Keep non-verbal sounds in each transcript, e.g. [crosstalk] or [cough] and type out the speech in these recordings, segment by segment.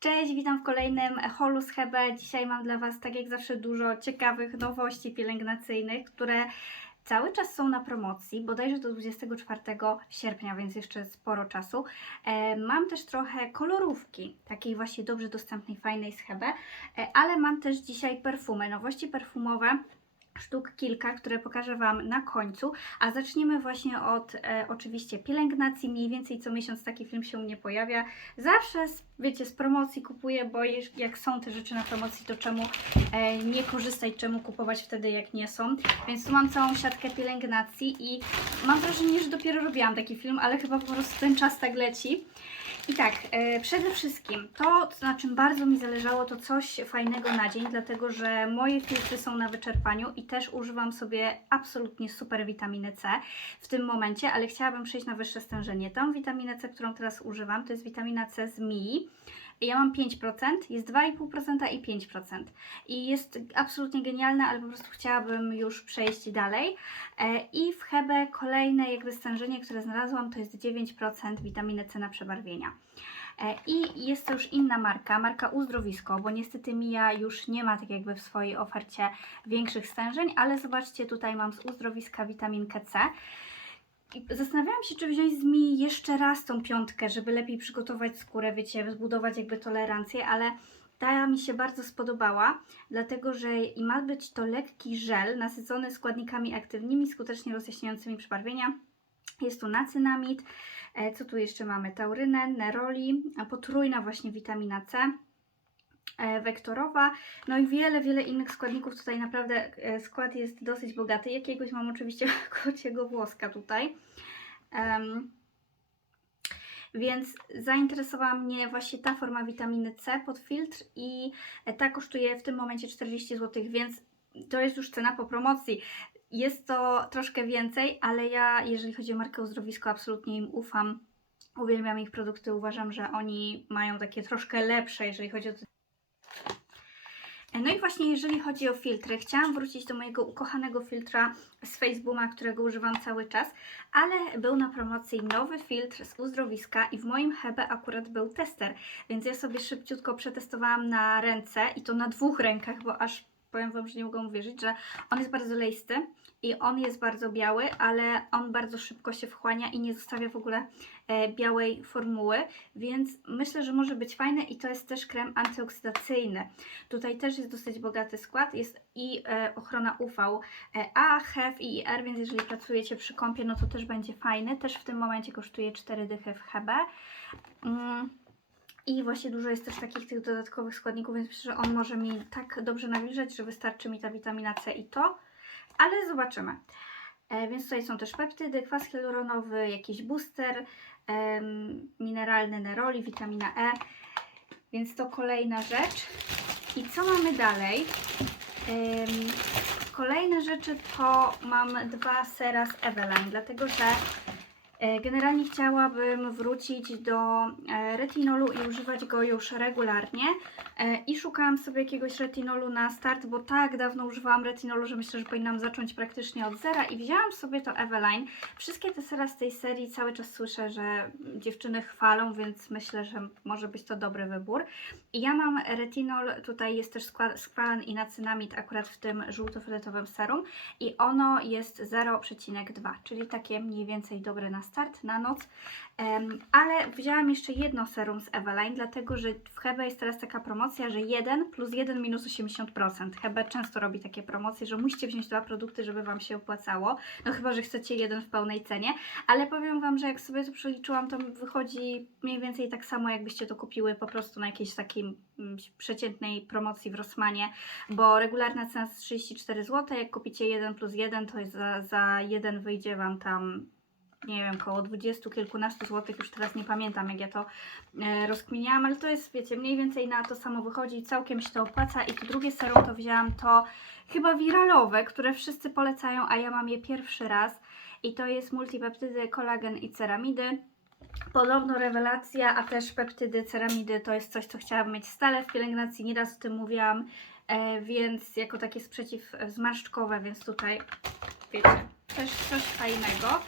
Cześć, witam w kolejnym holu z Hebe. Dzisiaj mam dla Was, tak jak zawsze, dużo ciekawych nowości pielęgnacyjnych, które cały czas są na promocji, bodajże do 24 sierpnia, więc jeszcze sporo czasu. E, mam też trochę kolorówki, takiej właśnie dobrze dostępnej, fajnej z Hebe, ale mam też dzisiaj perfumy, nowości perfumowe. Sztuk kilka, które pokażę Wam na końcu, a zaczniemy właśnie od e, oczywiście pielęgnacji. Mniej więcej co miesiąc taki film się u mnie pojawia. Zawsze, z, wiecie, z promocji kupuję, bo jak są te rzeczy na promocji, to czemu e, nie korzystać, czemu kupować wtedy, jak nie są. Więc tu mam całą siatkę pielęgnacji i mam wrażenie, że dopiero robiłam taki film, ale chyba po prostu ten czas tak leci. I tak, e, przede wszystkim to, na czym bardzo mi zależało, to coś fajnego na dzień, dlatego że moje filtry są na wyczerpaniu i też używam sobie absolutnie super witaminy C w tym momencie, ale chciałabym przejść na wyższe stężenie. Tą witaminę C, którą teraz używam, to jest witamina C z MI. Ja mam 5%, jest 2,5% i 5%. I jest absolutnie genialna, ale po prostu chciałabym już przejść dalej. E, I w Hebe kolejne jakby stężenie, które znalazłam, to jest 9% witaminy C na przebarwienia. E, I jest to już inna marka, marka Uzdrowisko, bo niestety Mija już nie ma tak jakby w swojej ofercie większych stężeń, ale zobaczcie, tutaj mam z Uzdrowiska witaminkę C. Zastanawiałam się, czy wziąć z mi jeszcze raz tą piątkę, żeby lepiej przygotować skórę, wiecie, zbudować jakby tolerancję, ale ta mi się bardzo spodobała, dlatego że i ma być to lekki żel nasycony składnikami aktywnymi, skutecznie rozjaśniającymi przebarwienia. Jest tu nacynamid, e, co tu jeszcze mamy? Taurynę, neroli, potrójna właśnie witamina C wektorowa, no i wiele, wiele innych składników. Tutaj naprawdę e, skład jest dosyć bogaty. Jakiegoś mam oczywiście [laughs] kociego włoska tutaj. Em, więc zainteresowała mnie właśnie ta forma witaminy C pod filtr i e, ta kosztuje w tym momencie 40 zł, więc to jest już cena po promocji. Jest to troszkę więcej, ale ja, jeżeli chodzi o markę Uzdrowisko, absolutnie im ufam. Uwielbiam ich produkty, uważam, że oni mają takie troszkę lepsze, jeżeli chodzi o no i właśnie jeżeli chodzi o filtry, chciałam wrócić do mojego ukochanego filtra z Facebooka, którego używam cały czas, ale był na promocji nowy filtr z uzdrowiska i w moim Hebe akurat był tester, więc ja sobie szybciutko przetestowałam na ręce i to na dwóch rękach, bo aż powiem Wam, że nie mogą uwierzyć, że on jest bardzo leisty i on jest bardzo biały, ale on bardzo szybko się wchłania i nie zostawia w ogóle e, białej formuły, więc myślę, że może być fajne i to jest też krem antyoksydacyjny. Tutaj też jest dosyć bogaty skład, jest i e, ochrona UV e, A, HEF i IR, więc jeżeli pracujecie przy kąpie, no to też będzie fajny. Też w tym momencie kosztuje 4 dychy w HB. Mm. I właśnie dużo jest też takich tych dodatkowych składników, więc myślę, że on może mi tak dobrze nawilżać, że wystarczy mi ta witamina C i to. Ale zobaczymy. E, więc tutaj są też peptydy, kwas hialuronowy, jakiś booster, em, mineralny neroli, witamina E. Więc to kolejna rzecz. I co mamy dalej? Em, kolejne rzeczy to mam dwa sera z Eveline, dlatego że e, generalnie chciałabym wrócić do e, retinolu i używać go już regularnie. E, I szukałam sobie jakiegoś retinolu na start, bo tak dawno używałam retinolu, że myślę, że powinnam zacząć praktycznie od zera i wzięłam sobie to Eveline. Wszystkie te sera z tej serii cały czas słyszę, że dziewczyny chwalą, więc myślę, że może być to dobry wybór. I ja mam retinol, tutaj jest też skwalan i nacynamid akurat w tym żółtofioletowym serum i ono jest 0,2, czyli takie mniej więcej dobre na start, na noc. Ale wzięłam jeszcze jedno serum z Eveline, dlatego że w Hebe jest teraz taka promocja, że 1 plus 1 minus 80%. Hebe często robi takie promocje, że musicie wziąć dwa produkty, żeby Wam się opłacało. No chyba, że chcecie jeden w pełnej cenie. Ale powiem Wam, że jak sobie to przeliczyłam, to wychodzi mniej więcej tak samo, jakbyście to kupiły po prostu na jakiejś takiej mm, przeciętnej promocji w Rossmanie, bo regularna cena jest 34 zł, jak kupicie 1 plus 1, to jest za, za jeden wyjdzie Wam tam nie wiem, koło 20 kilkunastu złotych, już teraz nie pamiętam jak ja to e, rozkminiałam, ale to jest, wiecie, mniej więcej na to samo wychodzi, całkiem się to opłaca i to drugie serum to wzięłam to chyba wiralowe, które wszyscy polecają, a ja mam je pierwszy raz i to jest multipeptydy, kolagen i ceramidy. Podobno rewelacja, a też peptydy, ceramidy to jest coś, co chciałabym mieć stale w pielęgnacji, nieraz o tym mówiłam, e, więc jako takie przeciwzmarszczkowe, więc tutaj, wiecie, też coś fajnego.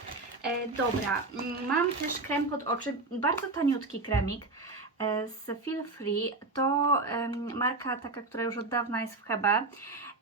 E, dobra, mam też krem pod oczy, bardzo taniutki kremik. e, z Feel Free. To em, marka taka, która już od dawna jest w Hebe,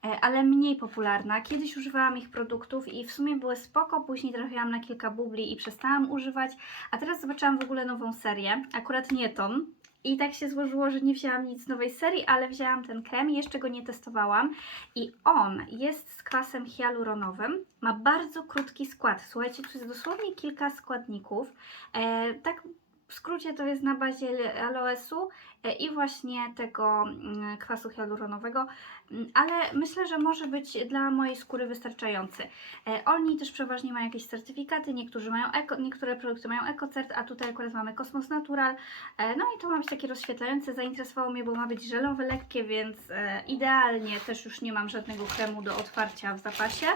e, ale mniej popularna. Kiedyś używałam ich produktów i w sumie były spoko, później trafiłam na kilka bubli i przestałam używać, a teraz zobaczyłam w ogóle nową serię, akurat nie tą. I tak się złożyło, że nie wzięłam nic z nowej serii, ale wzięłam ten krem jeszcze go nie testowałam. I on jest z kwasem hialuronowym, ma bardzo krótki skład. Słuchajcie, tu jest dosłownie kilka składników. E, tak w skrócie to jest na bazie aloesu e, i właśnie tego mm, kwasu hialuronowego, Mm, ale myślę, że może być dla mojej skóry wystarczający. E, Oni też przeważnie mają jakieś certyfikaty, niektórzy mają eko, niektóre produkty mają EcoCert, a tutaj akurat mamy Cosmos Natural. E, No i to ma być takie rozświetlające, zainteresowało mnie, bo ma być żelowe, lekkie, więc idealnie też już nie mam żadnego kremu do otwarcia w zapasie.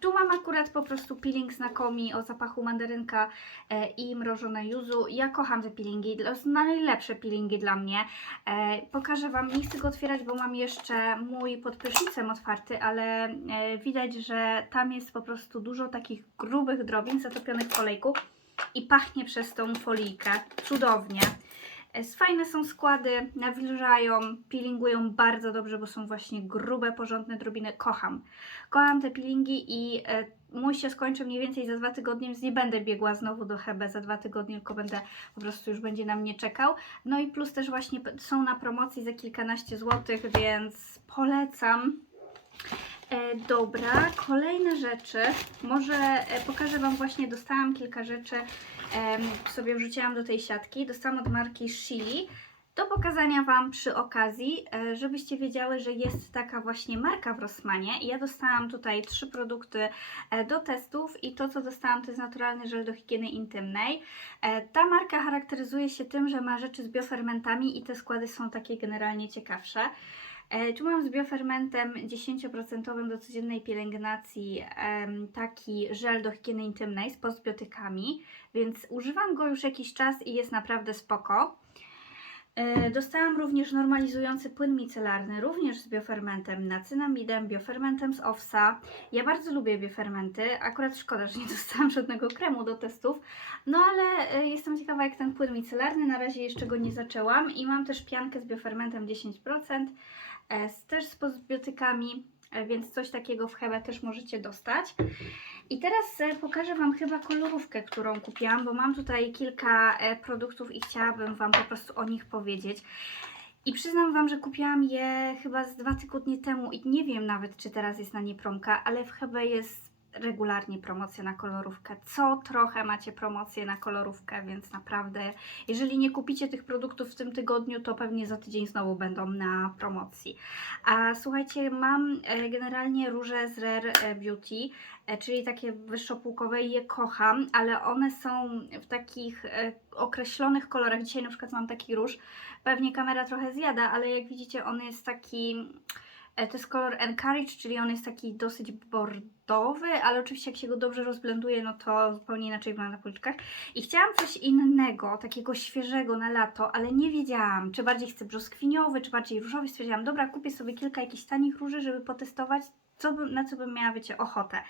Tu mam akurat po prostu peeling z Nakomi o zapachu mandarynka e, i mrożone yuzu. Ja kocham te peelingi, to są najlepsze peelingi dla mnie. E, pokażę Wam, nie chcę go otwierać, bo mam jeszcze mój pod prysznicem otwarty, ale e, widać, że tam jest po prostu dużo takich grubych drobin zatopionych w olejku i pachnie przez tą folijkę. Cudownie. E, Fajne są składy, nawilżają, peelingują bardzo dobrze, bo są właśnie grube, porządne drobiny. Kocham. Kocham te peelingi i e, mój się skończy mniej więcej za dwa tygodnie, więc nie będę biegła znowu do Hebe za dwa tygodnie, tylko będę po prostu już będzie na mnie czekał. No i plus też właśnie są na promocji za kilkanaście złotych, więc polecam. E, dobra, kolejne rzeczy. Może e, pokażę Wam właśnie, dostałam kilka rzeczy, sobie wrzuciłam do tej siatki. Dostałam od marki Shili. Do pokazania Wam przy okazji, e, żebyście wiedziały, że jest taka właśnie marka w Rossmanie. Ja dostałam tutaj trzy produkty do testów i to, co dostałam, to jest naturalny żel do higieny intymnej. Ta marka charakteryzuje się tym, że ma rzeczy z biofermentami i te składy są takie generalnie ciekawsze. E, Tu mam z biofermentem 10% do codziennej pielęgnacji taki żel do higieny intymnej z postbiotykami, więc używam go już jakiś czas i jest naprawdę spoko. E, Dostałam również normalizujący płyn micelarny, również z biofermentem nacynamidem, biofermentem z owsa. Ja bardzo lubię biofermenty, akurat szkoda, że nie [laughs] dostałam żadnego kremu do testów, no ale e, jestem ciekawa jak ten płyn micelarny, na razie jeszcze go nie zaczęłam i mam też piankę z biofermentem 10%, e, z, też z postbiotykami, e, więc coś takiego w Hebe też możecie dostać. I teraz e, pokażę Wam chyba kolorówkę, którą kupiłam, bo mam tutaj kilka e, produktów i chciałabym Wam po prostu o nich powiedzieć. I przyznam Wam, że kupiłam je chyba z dwa tygodnie temu i nie wiem nawet, czy teraz jest na nie promka, ale w Hebe jest regularnie promocja na kolorówkę. Co trochę macie promocję na kolorówkę, więc naprawdę, jeżeli nie kupicie tych produktów w tym tygodniu, to pewnie za tydzień znowu będą na promocji. A słuchajcie, mam e, generalnie róże z Rare e, Beauty, e, czyli takie wyższopółkowe i je kocham, ale one są w takich określonych kolorach. Dzisiaj na przykład mam taki róż. Pewnie kamera trochę zjada, ale jak widzicie, on jest taki. E, To jest kolor Encourage, czyli on jest taki dosyć bordowy, ale oczywiście jak się go dobrze rozblenduje, no to zupełnie inaczej wygląda na policzkach. I chciałam coś innego, takiego świeżego na lato, ale nie wiedziałam, czy bardziej chcę brzoskwiniowy, czy bardziej różowy. Stwierdziłam, dobra, kupię sobie kilka jakichś tanich róży, żeby potestować, co bym, na co bym miała, wiecie, ochotę.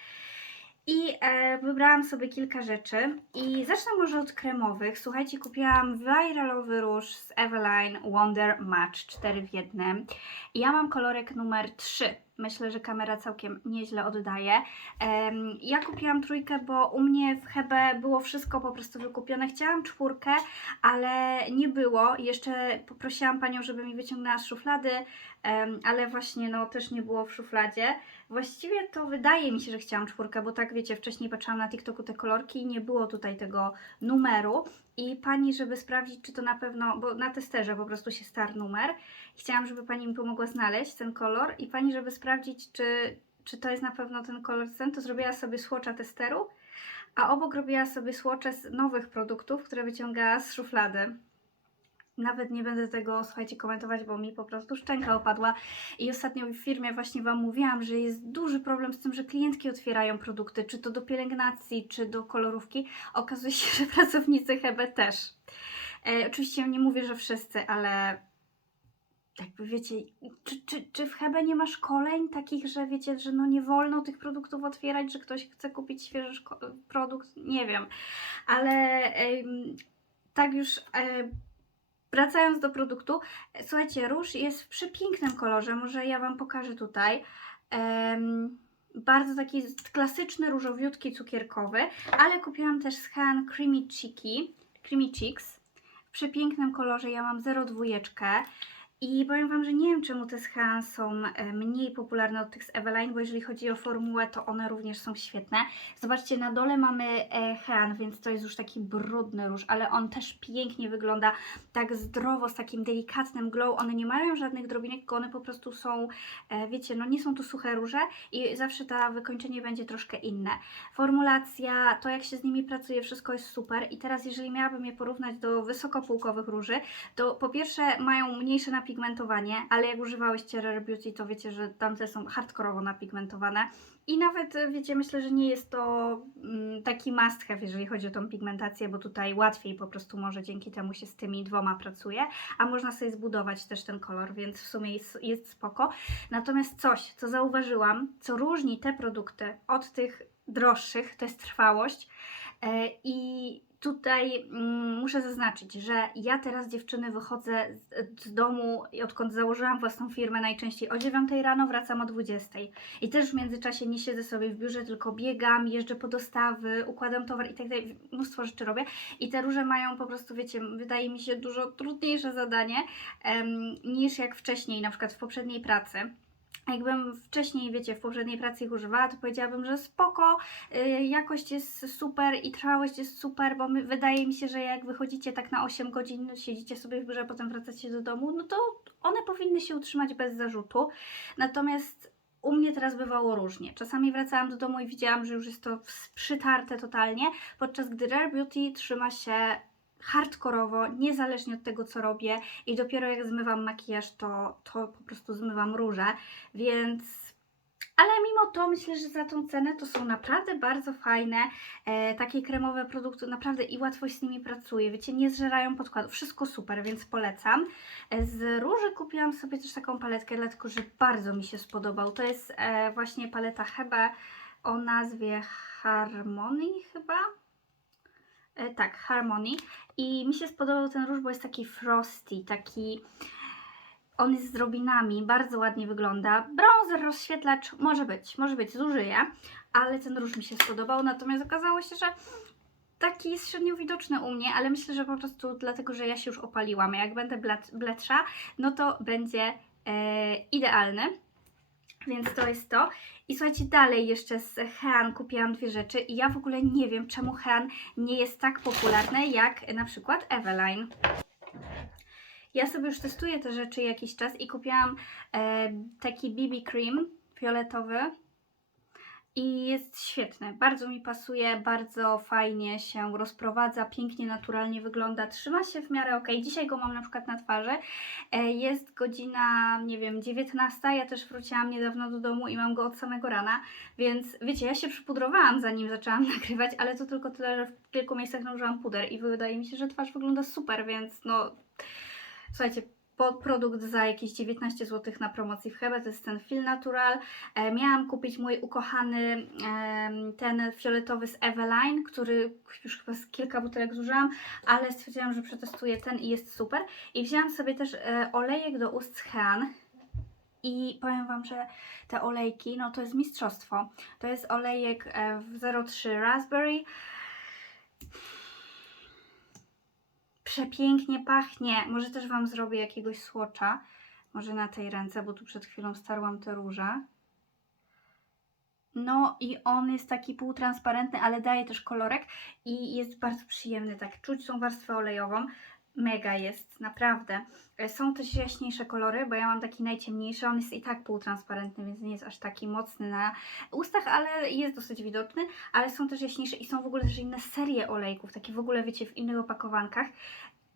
I e, wybrałam sobie kilka rzeczy i zacznę może od kremowych. Słuchajcie, kupiłam viralowy róż z Eveline Wonder Match 4 w jednym. I ja mam kolorek numer 3. Myślę, że kamera całkiem nieźle oddaje. Em, ja kupiłam trójkę, bo u mnie w Hebe było wszystko po prostu wykupione. Chciałam czwórkę, ale nie było. Jeszcze poprosiłam panią, żeby mi wyciągnęła z szuflady, ale właśnie no też nie było w szufladzie. Właściwie to wydaje mi się, że chciałam czwórkę, bo tak wiecie, wcześniej patrzyłam na TikToku te kolorki i nie było tutaj tego numeru. I pani, żeby sprawdzić, czy to na pewno, bo na testerze po prostu się star numer. Chciałam, żeby pani mi pomogła znaleźć ten kolor i pani, żeby sprawdzić, czy, czy to jest na pewno ten kolor ten, to zrobiła sobie słocza testeru, a obok robiła sobie słocze z nowych produktów, które wyciągała z szuflady. Nawet nie będę tego, słuchajcie, komentować, bo mi po prostu szczęka opadła. I ostatnio w firmie właśnie Wam mówiłam, że jest duży problem z tym, że klientki otwierają produkty, czy to do pielęgnacji, czy do kolorówki. Okazuje się, [laughs] że pracownicy Hebe też. E, oczywiście nie mówię, że wszyscy, ale jakby wiecie, czy, czy, czy w Hebe nie ma szkoleń takich, że wiecie, że no nie wolno tych produktów otwierać, że ktoś chce kupić świeży produkt? Nie wiem, ale em, tak już e, wracając do produktu, słuchajcie, róż jest w przepięknym kolorze, może ja Wam pokażę tutaj. Em, bardzo taki klasyczny, różowiutki, cukierkowy, ale kupiłam też z Han Creamy Creamy Cheeks w przepięknym kolorze, ja mam 02 i powiem Wam, że nie wiem czemu te z są e, mniej popularne od tych z Eveline, bo jeżeli chodzi o formułę, to one również są świetne. Zobaczcie, na dole mamy e, Han, więc to jest już taki brudny róż, ale on też pięknie wygląda, tak zdrowo, z takim delikatnym glow. One nie mają żadnych drobinek, tylko one po prostu są, e, wiecie, no nie są to suche róże i zawsze ta wykończenie będzie troszkę inne. Formulacja, to jak się z nimi pracuje, wszystko jest super i teraz jeżeli miałabym je porównać do wysokopółkowych róży, to po pierwsze mają mniejsze napigmentowanie, ale jak używałyście Rare Beauty, to wiecie, że tamte są hardkorowo napigmentowane. I nawet, e, wiecie, myślę, że nie jest to mm, taki must have, jeżeli chodzi o tą pigmentację, bo tutaj łatwiej po prostu może dzięki temu się z tymi dwoma pracuje, a można sobie zbudować też ten kolor, więc w sumie jest, jest spoko. Natomiast coś, co zauważyłam, co różni te produkty od tych droższych, to jest trwałość. E, I tutaj mm, muszę zaznaczyć, że ja teraz dziewczyny wychodzę z, z domu i odkąd założyłam własną firmę najczęściej o 9 rano, wracam o 20. I też w międzyczasie nie siedzę sobie w biurze, tylko biegam, jeżdżę po dostawy, układam towar i tak dalej, mnóstwo rzeczy robię. I te róże mają po prostu, wiecie, wydaje mi się dużo trudniejsze zadanie em, niż jak wcześniej, na przykład w poprzedniej pracy. Jakbym wcześniej, wiecie, w poprzedniej pracy ich używała, to powiedziałabym, że spoko, y, jakość jest super i trwałość jest super, bo my, wydaje mi się, że jak wychodzicie tak na 8 godzin, siedzicie sobie w biurze, potem wracacie do domu, no to one powinny się utrzymać bez zarzutu. Natomiast u mnie teraz bywało różnie. Czasami wracałam do domu i widziałam, że już jest to przytarte totalnie, podczas gdy Rare Beauty trzyma się hardkorowo, niezależnie od tego, co robię i dopiero jak zmywam makijaż, to, to po prostu zmywam róże, więc... Ale mimo to myślę, że za tą cenę to są naprawdę bardzo fajne, e, takie kremowe produkty, naprawdę i łatwo z nimi pracuje, wiecie, nie zżerają podkładu, wszystko super, więc polecam. E, z róży kupiłam sobie też taką paletkę, dlatego że bardzo mi się spodobał. To jest e, właśnie paleta Hebe o nazwie Harmony chyba. E, tak, Harmony. I mi się spodobał ten róż, bo jest taki frosty, taki... On jest z drobinami, bardzo ładnie wygląda. Bronzer, rozświetlacz, może być, może być, zużyję. Ale ten róż mi się spodobał, natomiast okazało się, że taki jest średnio widoczny u mnie, ale myślę, że po prostu dlatego, że ja się już opaliłam. Jak będę bledsza, no to będzie e, idealny. Więc to jest to. I słuchajcie, dalej jeszcze z Hean kupiłam dwie rzeczy i ja w ogóle nie wiem, czemu Hean nie jest tak popularne jak na przykład Eveline. Ja sobie już testuję te rzeczy jakiś czas i kupiłam e, taki BB cream fioletowy i jest świetny. Bardzo mi pasuje, bardzo fajnie się rozprowadza, pięknie, naturalnie wygląda, trzyma się w miarę ok. Dzisiaj go mam na przykład na twarzy. E, Jest godzina, nie wiem, 19. Ja też wróciłam niedawno do domu i mam go od samego rana, więc wiecie, ja się przypudrowałam zanim zaczęłam [laughs] nagrywać, ale to tylko tyle, że w kilku miejscach nałożyłam puder i wydaje mi się, że twarz wygląda super, więc no słuchajcie, produkt za jakieś 19 zł na promocji w Hebe, to jest ten Fil Natural. E, miałam kupić mój ukochany em, ten fioletowy z Eveline, który już chyba z kilka butelek zużyłam, ale stwierdziłam, że przetestuję ten i jest super. I wzięłam sobie też e, olejek do ust Hean. I powiem Wam, że te olejki, no to jest mistrzostwo. To jest olejek e, w 03 Raspberry. Przepięknie pachnie. Może też Wam zrobię jakiegoś słocza. Może na tej ręce, bo tu przed chwilą starłam te róże. No i on jest taki półtransparentny, ale daje też kolorek i jest bardzo przyjemny. Tak, czuć tą warstwę olejową. Mega jest, naprawdę. E, Są też jaśniejsze kolory, bo ja mam taki najciemniejszy. On jest i tak półtransparentny, więc nie jest aż taki mocny na ustach, ale jest dosyć widoczny. Ale są też jaśniejsze i są w ogóle też inne serie olejków, takie w ogóle, wiecie, w innych opakowankach.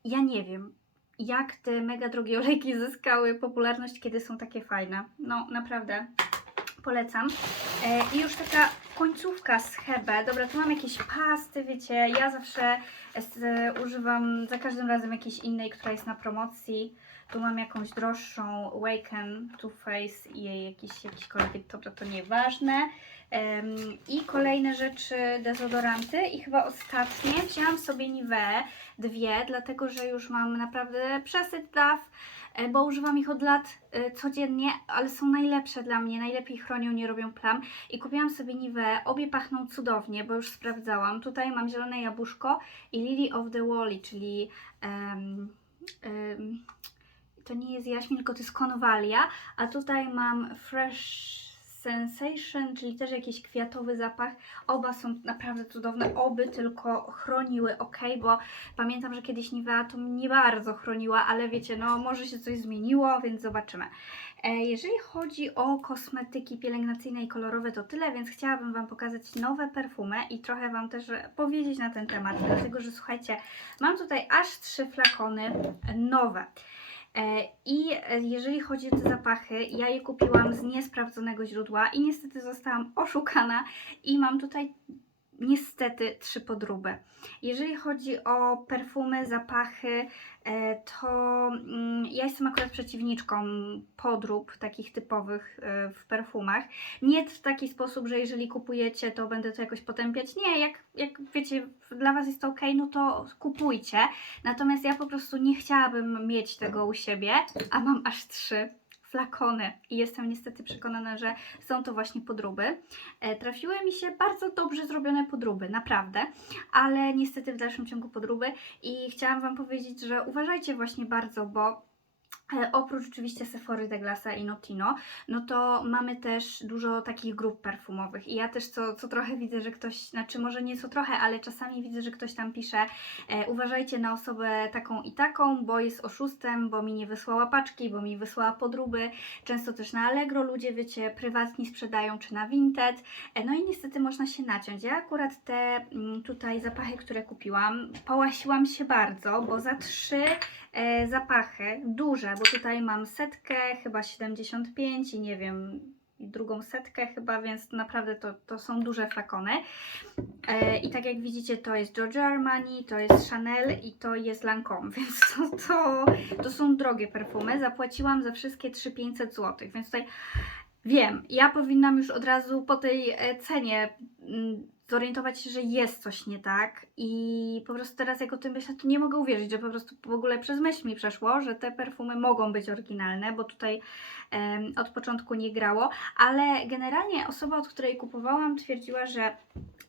Ja nie wiem, jak te mega drogie [laughs] olejki zyskały popularność, kiedy są takie fajne. No, naprawdę polecam. E, I już taka końcówka z Hebe. Dobra, tu mam jakieś pasty, wiecie, ja zawsze z, używam za każdym razem jakiejś innej, która jest na promocji. Tu mam jakąś droższą Waken Too Faced i jej jakiś, jakiś kolor, dobra, to nieważne. Em, I kolejne rzeczy, dezodoranty i chyba ostatnie, wzięłam sobie Nivea dwie, dlatego że już mam naprawdę przesyt daw, e, bo używam ich od lat e, codziennie, ale są najlepsze dla mnie, najlepiej chronią, nie robią plam. I kupiłam sobie Nivea, obie pachną cudownie, bo już sprawdzałam. Tutaj mam zielone jabłuszko i Lily of the Valley, czyli em, em, to nie jest jaśmin, tylko to jest konwalia, a tutaj mam Fresh Sensation, czyli też jakiś kwiatowy zapach. Oba są naprawdę cudowne, oby tylko chroniły, ok, bo pamiętam, że kiedyś Nivea to nie bardzo chroniła, ale wiecie, no może się coś zmieniło, więc zobaczymy. E, Jeżeli chodzi o kosmetyki pielęgnacyjne i kolorowe, to tyle, więc chciałabym Wam pokazać nowe perfumy i trochę Wam też powiedzieć na ten temat, dlatego że słuchajcie, mam tutaj aż trzy flakony nowe. E, I e, jeżeli chodzi o te zapachy, ja je kupiłam z niesprawdzonego źródła i niestety zostałam [laughs] oszukana i mam tutaj niestety trzy podróby. Jeżeli chodzi o perfumy, zapachy, e, to ja jestem akurat przeciwniczką podrób takich typowych e, w perfumach. Nie w taki sposób, że jeżeli kupujecie, to będę to jakoś potępiać. Nie, jak, jak wiecie, dla Was jest to ok, no to kupujcie. Natomiast ja po prostu nie chciałabym mieć tego u siebie, a mam aż trzy flakony i jestem niestety przekonana, że są to właśnie podróby. E, trafiły mi się bardzo dobrze zrobione podróby, naprawdę, ale niestety w dalszym ciągu podróby i chciałam Wam powiedzieć, że uważajcie właśnie bardzo, bo Oprócz oczywiście Sephory, Douglasa i Notino, no to mamy też dużo takich grup perfumowych. I ja też co, co trochę widzę, że ktoś, znaczy może nie co trochę, ale czasami widzę, że ktoś tam pisze e, uważajcie na osobę taką i taką, bo jest oszustem, bo mi nie wysłała paczki, bo mi wysłała podróby, często też na Allegro ludzie, wiecie, prywatni sprzedają czy na Vinted, e, no i niestety można się naciąć. Ja akurat te mm, tutaj zapachy, które kupiłam, połasiłam się bardzo, bo za trzy e, zapachy, duże, bo tutaj mam setkę, chyba 75 i nie wiem, drugą setkę chyba, więc naprawdę to, to są duże flakony. E, I tak jak widzicie, to jest Giorgio Armani, to jest Chanel i to jest Lancome, [laughs] więc to, to, to są drogie perfumy. Zapłaciłam za wszystkie 3500 zł, więc tutaj wiem, ja powinnam już od razu po tej e, cenie mm, zorientować się, że jest coś nie tak i po prostu teraz jak o tym myślę, to nie mogę uwierzyć, że po prostu w ogóle przez myśl mi przeszło, że te perfumy mogą być oryginalne, bo tutaj od początku nie grało, ale generalnie osoba, od której kupowałam twierdziła, że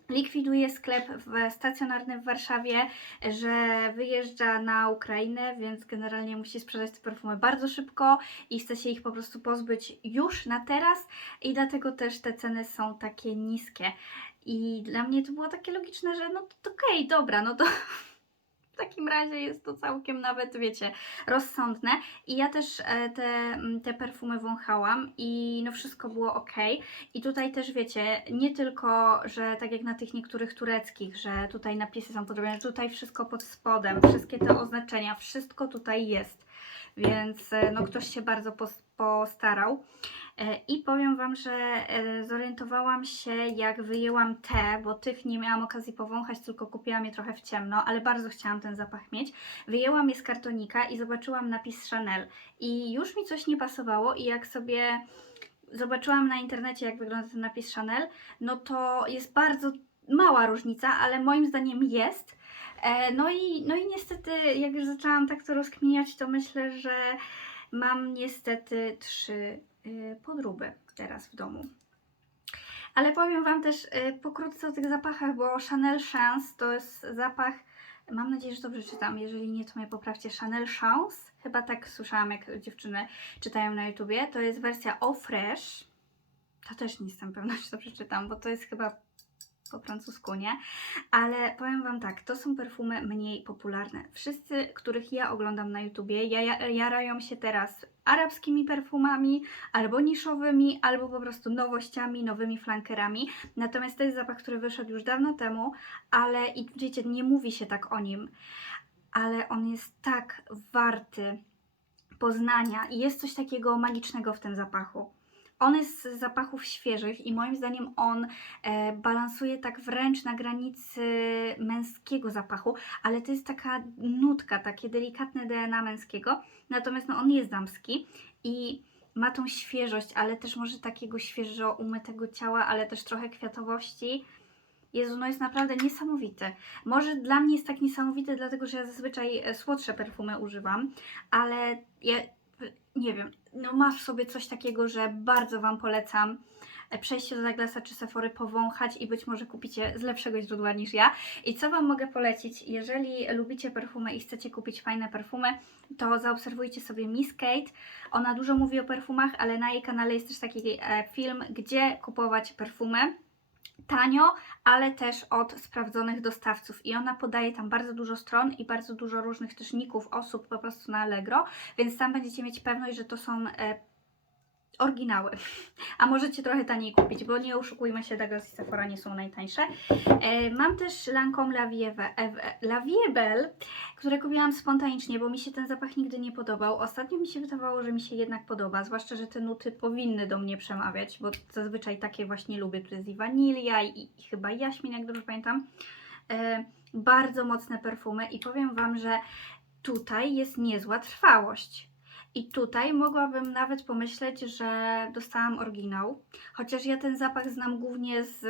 likwiduje sklep w, stacjonarny w Warszawie, że wyjeżdża na Ukrainę, więc generalnie musi sprzedać te perfumy bardzo szybko i chce się ich po prostu pozbyć już na teraz i dlatego też te ceny są takie niskie. I dla mnie to było takie logiczne, że no to okej, dobra, no to w takim razie jest to całkiem nawet, wiecie, rozsądne. I ja też e, te, te perfumy wąchałam i no wszystko było ok. I tutaj też wiecie, nie tylko, że tak jak na tych niektórych tureckich, że tutaj napisy są podrobione, tutaj wszystko pod spodem, wszystkie te oznaczenia, wszystko tutaj jest. Więc e, no ktoś się bardzo pos- postarał. E, I powiem Wam, że e, zorientowałam się, jak wyjęłam te, bo tych nie miałam okazji powąchać, tylko kupiłam je trochę w ciemno, ale bardzo chciałam ten zapach mieć. Wyjęłam je z kartonika i zobaczyłam napis Chanel. I już mi coś nie pasowało, i jak sobie zobaczyłam na internecie, jak wygląda ten napis Chanel, no to jest bardzo mała różnica, ale moim zdaniem jest. E, No i, no i niestety, jak już zaczęłam tak to rozkminiać, to myślę, że mam niestety trzy podróby teraz w domu. Ale powiem Wam też y, pokrótce o tych zapachach, bo Chanel Chance to jest zapach, mam nadzieję, że dobrze czytam, jeżeli nie, to mnie poprawcie, Chanel Chance, chyba tak słyszałam, jak dziewczyny czytają na YouTubie, to jest wersja Eau Fresh, to też nie jestem pewna, [laughs] czy to przeczytam, bo to jest chyba po francusku, nie? Ale powiem Wam tak, to są perfumy mniej popularne. Wszyscy, których ja oglądam na YouTubie, ja, ja, jarają się teraz arabskimi perfumami, albo niszowymi, albo po prostu nowościami, nowymi flankerami. Natomiast to jest zapach, który wyszedł już dawno temu, ale i wiecie, nie mówi się tak o nim, ale on jest tak warty poznania i jest coś takiego magicznego w tym zapachu. On jest z zapachów świeżych i moim zdaniem on e, balansuje tak wręcz na granicy męskiego zapachu, ale to jest taka nutka, takie delikatne DNA męskiego, natomiast no, on jest damski i ma tą świeżość, ale też może takiego świeżo umytego ciała, ale też trochę kwiatowości. Jezu, no jest naprawdę niesamowity. Może dla mnie jest tak niesamowity, dlatego że ja zazwyczaj e, słodsze perfumy używam, ale ja nie wiem, no ma w sobie coś takiego, że bardzo Wam polecam e, przejście do Douglasa czy Sephory, powąchać i być może kupicie z lepszego źródła niż ja. I co Wam mogę polecić? Jeżeli lubicie perfumy i chcecie kupić fajne perfumy, to zaobserwujcie sobie Miss Kate. Ona dużo mówi o perfumach, ale na jej kanale jest też taki e, film, gdzie kupować perfumy tanio, ale też od sprawdzonych dostawców. I ona podaje tam bardzo dużo stron i bardzo dużo różnych też ników osób po prostu na Allegro, więc tam będziecie mieć pewność, że to są e, oryginały. A możecie trochę taniej kupić, bo nie oszukujmy się, Douglas i Sephora nie są najtańsze. E, mam też Lancome La Vieve, e, La Viebel, które kupiłam spontanicznie, bo mi się ten zapach nigdy nie podobał. Ostatnio mi się wydawało, że mi się jednak podoba, zwłaszcza, że te nuty powinny do mnie przemawiać, bo zazwyczaj takie właśnie lubię. Tu jest i wanilia i, i chyba jaśmin, jak dobrze pamiętam. E, bardzo mocne perfumy i powiem Wam, że tutaj jest niezła trwałość. I tutaj mogłabym nawet pomyśleć, że dostałam oryginał, chociaż ja ten zapach znam głównie z,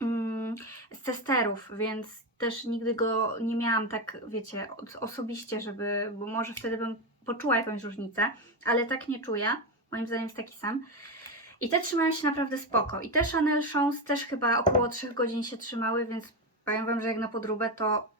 mm, z testerów, więc też nigdy go nie miałam tak, wiecie, osobiście, żeby, bo może wtedy bym poczuła jakąś różnicę, ale tak nie czuję. Moim zdaniem jest taki sam. I te trzymają się naprawdę spoko. I te Chanel Chance też chyba około 3 godzin się trzymały, więc powiem Wam, że jak na podróbę to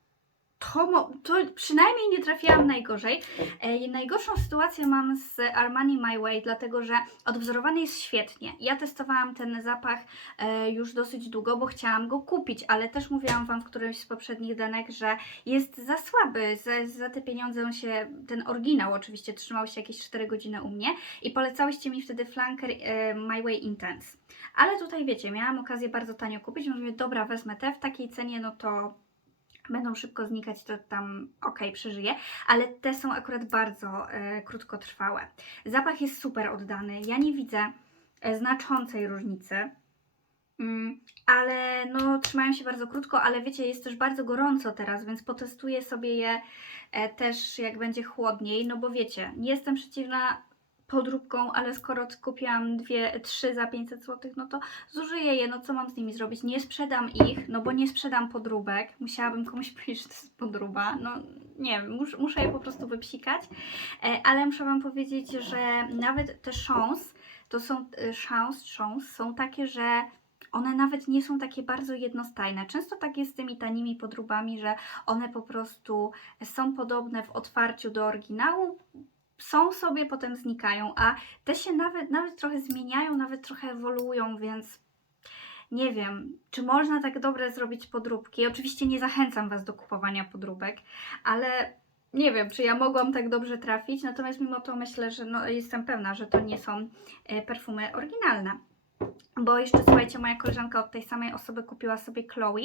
to, to przynajmniej nie trafiłam najgorzej. E, najgorszą sytuację mam z Armani My Way, dlatego że odwzorowany jest świetnie. Ja testowałam ten zapach e, już dosyć długo, bo chciałam go kupić, ale też mówiłam Wam w którymś z poprzednich danek, że jest za słaby. Za, za te pieniądze on się, ten oryginał oczywiście, trzymał się jakieś 4 godziny u mnie i polecałyście mi wtedy flanker e, My Way Intense. Ale tutaj wiecie, miałam okazję bardzo tanio kupić, mówię, dobra, wezmę te w takiej cenie, no to będą szybko znikać, to tam ok, przeżyję, ale te są akurat bardzo e, krótkotrwałe. Zapach jest super oddany. Ja nie widzę e, znaczącej różnicy. Mm, ale no, trzymają się bardzo krótko, ale wiecie, jest też bardzo gorąco teraz, więc potestuję sobie je e, też jak będzie chłodniej, no bo wiecie, nie jestem przeciwna podróbką, ale skoro kupiłam dwie, trzy za 500 zł, no to zużyję je, no co mam z nimi zrobić? Nie sprzedam ich, no bo nie sprzedam podróbek, musiałabym komuś [laughs] powiedzieć, że to jest podróba, no nie wiem, mus, muszę je po prostu wypsikać, e, ale muszę Wam powiedzieć, że nawet te szans, to są e, szans, szans, są takie, że one nawet nie są takie bardzo jednostajne. Często tak jest z tymi tanimi podróbami, że one po prostu są podobne w otwarciu do oryginału, są sobie, potem znikają, a te się nawet, nawet trochę zmieniają, nawet trochę ewoluują, więc nie wiem, czy można tak dobre zrobić podróbki. Oczywiście nie zachęcam Was do kupowania podróbek, ale nie wiem, czy ja mogłam tak dobrze trafić, natomiast mimo to myślę, że no, jestem pewna, że to nie są e, perfumy oryginalne. Bo jeszcze słuchajcie, moja koleżanka od tej samej osoby kupiła sobie Chloe,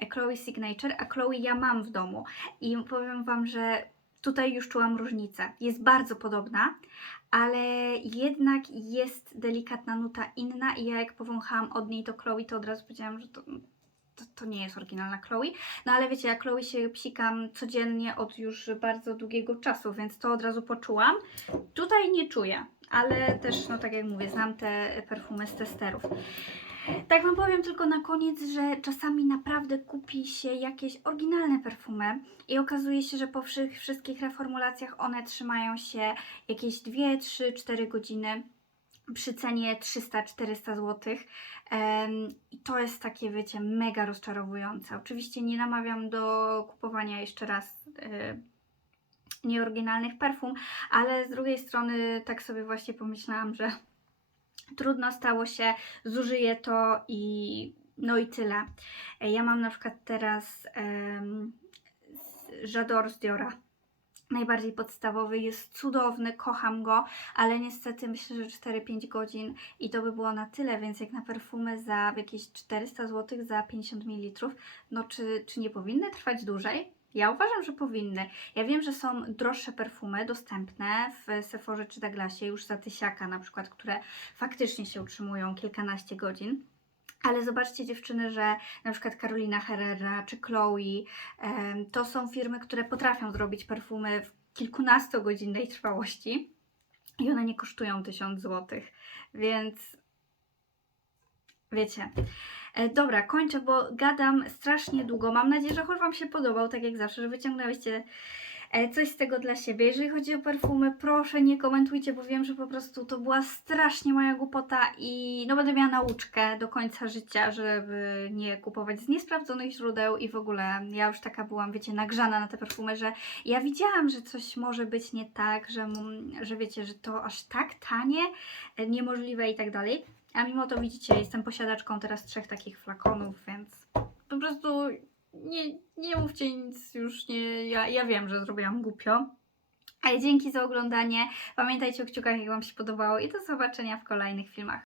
e, Chloe Signature, a Chloe ja mam w domu. I powiem Wam, że tutaj już czułam różnicę. Jest bardzo podobna, ale jednak jest delikatna nuta inna i ja jak powąchałam od niej to Chloe, to od razu powiedziałam, że to, to, to nie jest oryginalna Chloe. No ale wiecie, ja Chloe się psikam codziennie od już bardzo długiego czasu, więc to od razu poczułam. Tutaj nie czuję, ale też, no tak jak mówię, znam te perfumy z testerów. Tak Wam powiem tylko na koniec, że czasami naprawdę kupi się jakieś oryginalne perfumy i okazuje się, że po wszy- wszystkich reformulacjach one trzymają się jakieś 2, 3, 4 godziny przy cenie 300-400 zł. I to jest takie, wiecie, mega rozczarowujące. Oczywiście nie namawiam do kupowania jeszcze raz e, nieoryginalnych perfum, ale z drugiej strony tak sobie właśnie pomyślałam, że trudno stało się, zużyję to i no i tyle. E, Ja mam na przykład teraz um, J'adore z Diora. Najbardziej podstawowy, jest cudowny, kocham go, ale niestety myślę, że 4-5 godzin i to by było na tyle, więc jak na perfumy za jakieś 400 zł za 50 ml, no czy, czy nie powinny trwać dłużej? Ja uważam, że powinny. Ja wiem, że są droższe perfumy dostępne w Sephorze czy Douglasie już za tysiaka na przykład, które faktycznie się utrzymują kilkanaście godzin. Ale zobaczcie dziewczyny, że na przykład Carolina Herrera czy Chloe to są firmy, które potrafią zrobić perfumy w kilkunastogodzinnej trwałości. i one nie kosztują 1000 zł, więc wiecie. E, Dobra, kończę, bo gadam strasznie długo. Mam nadzieję, że haul Wam się podobał, tak jak zawsze, że wyciągnęłyście e, coś z tego dla siebie. Jeżeli chodzi o perfumy, proszę nie komentujcie, bo wiem, że po prostu to była strasznie moja głupota i no będę miała nauczkę do końca życia, żeby nie kupować z niesprawdzonych źródeł i w ogóle ja już taka byłam, wiecie, nagrzana na te perfumy, że ja widziałam, że coś może być nie tak, że, m- że wiecie, że to aż tak tanie, e, niemożliwe i tak dalej. A mimo to widzicie, jestem posiadaczką teraz trzech takich flakonów, więc po prostu nie, nie mówcie nic już, nie, ja, ja wiem, że zrobiłam głupio. Ale dzięki za oglądanie. Pamiętajcie o kciukach, jak Wam się podobało i do zobaczenia w kolejnych filmach.